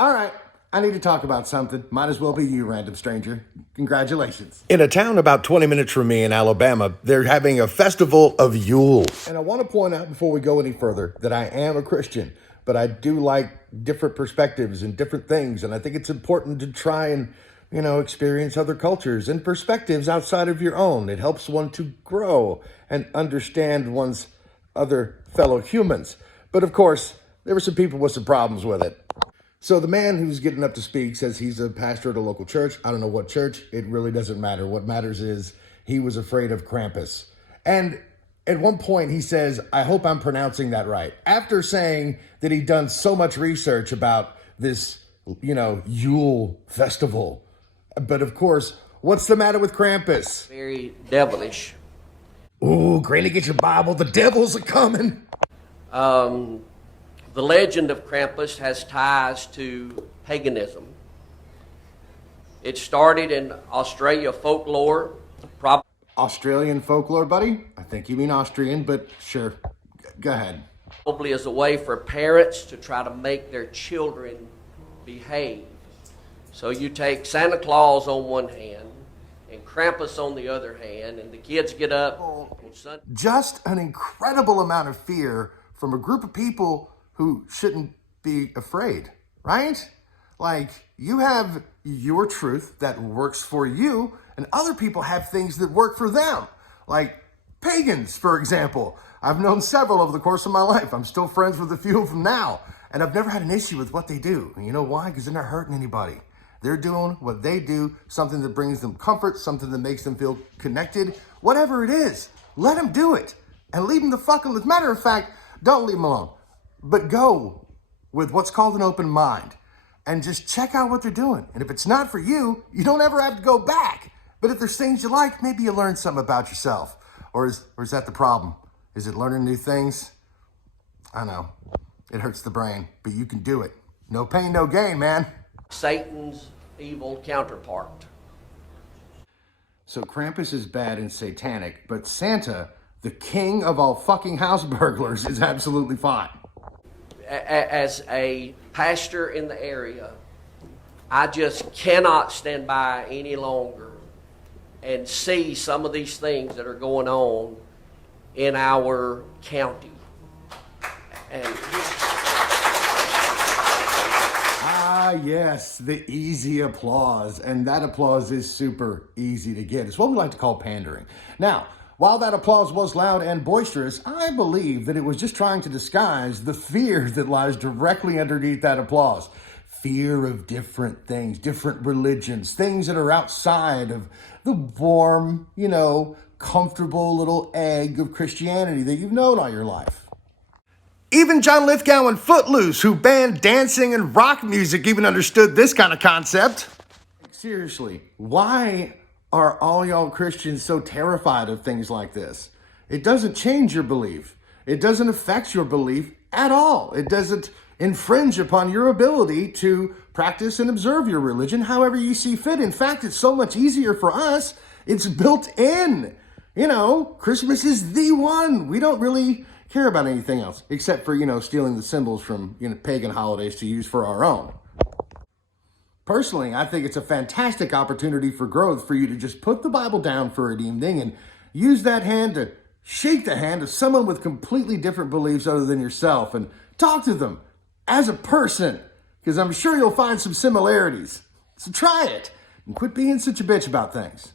All right, I need to talk about something. Might as well be you, random stranger. Congratulations. In a town about 20 minutes from me in Alabama, they're having a festival of Yule. And I want to point out before we go any further that I am a Christian, but I do like different perspectives and different things. And I think it's important to try and, experience other cultures and perspectives outside of your own. It helps one to grow and understand one's other fellow humans. But of course, there were some people with some problems with it. So the man who's getting up to speak says he's a pastor at a local church. I don't know what church. It really doesn't matter. What matters is he was afraid of Krampus. And at one point he says, I hope I'm pronouncing that right. After saying that he'd done so much research about this, Yule festival. But of course, what's the matter with Krampus? Very devilish. Ooh, Granny, get your Bible. The devils are coming. The legend of Krampus has ties to paganism. It started in Australia folklore. Australian folklore, buddy? I think you mean Austrian, but sure. Go ahead. Probably as a way for parents to try to make their children behave. So you take Santa Claus on one hand and Krampus on the other hand, and the kids get up on Sunday. Just an incredible amount of fear from a group of people who shouldn't be afraid, right? Like, you have your truth that works for you, and other people have things that work for them. Like pagans, for example. I've known several over the course of my life. I'm still friends with a few of them now, and I've never had an issue with what they do. And you know why? Because they're not hurting anybody. They're doing what they do, something that brings them comfort, something that makes them feel connected. Whatever it is, let them do it. And leave them the fuck alone. As a matter of fact, don't leave them alone. But go with what's called an open mind and just check out what they're doing. And if it's not for you, you don't ever have to go back. But if there's things you like, maybe you learn something about yourself. Or is that the problem? Is it learning new things? I know, it hurts the brain, but you can do it. No pain, no gain, man. Satan's evil counterpart. So Krampus is bad and satanic, but Santa, the king of all fucking house burglars, is absolutely fine. As a pastor in the area, I just cannot stand by any longer and see some of these things that are going on in our county. And yes, the easy applause. And that applause is super easy to get. It's what we like to call pandering. Now, while that applause was loud and boisterous, I believe that it was just trying to disguise the fear that lies directly underneath that applause. Fear of different things, different religions, things that are outside of the warm, comfortable little egg of Christianity that you've known all your life. Even John Lithgow and Footloose, who banned dancing and rock music, even understood this kind of concept. Seriously, why are all y'all Christians so terrified of things like this? It doesn't change your belief. It doesn't affect your belief at all. It doesn't infringe upon your ability to practice and observe your religion however you see fit. In fact, it's so much easier for us. It's built in. Christmas is the one. We don't really care about anything else except for, stealing the symbols from, pagan holidays to use for our own. Personally, I think it's a fantastic opportunity for growth for you to just put the Bible down for an evening and use that hand to shake the hand of someone with completely different beliefs other than yourself and talk to them as a person, because I'm sure you'll find some similarities. So try it and quit being such a bitch about things.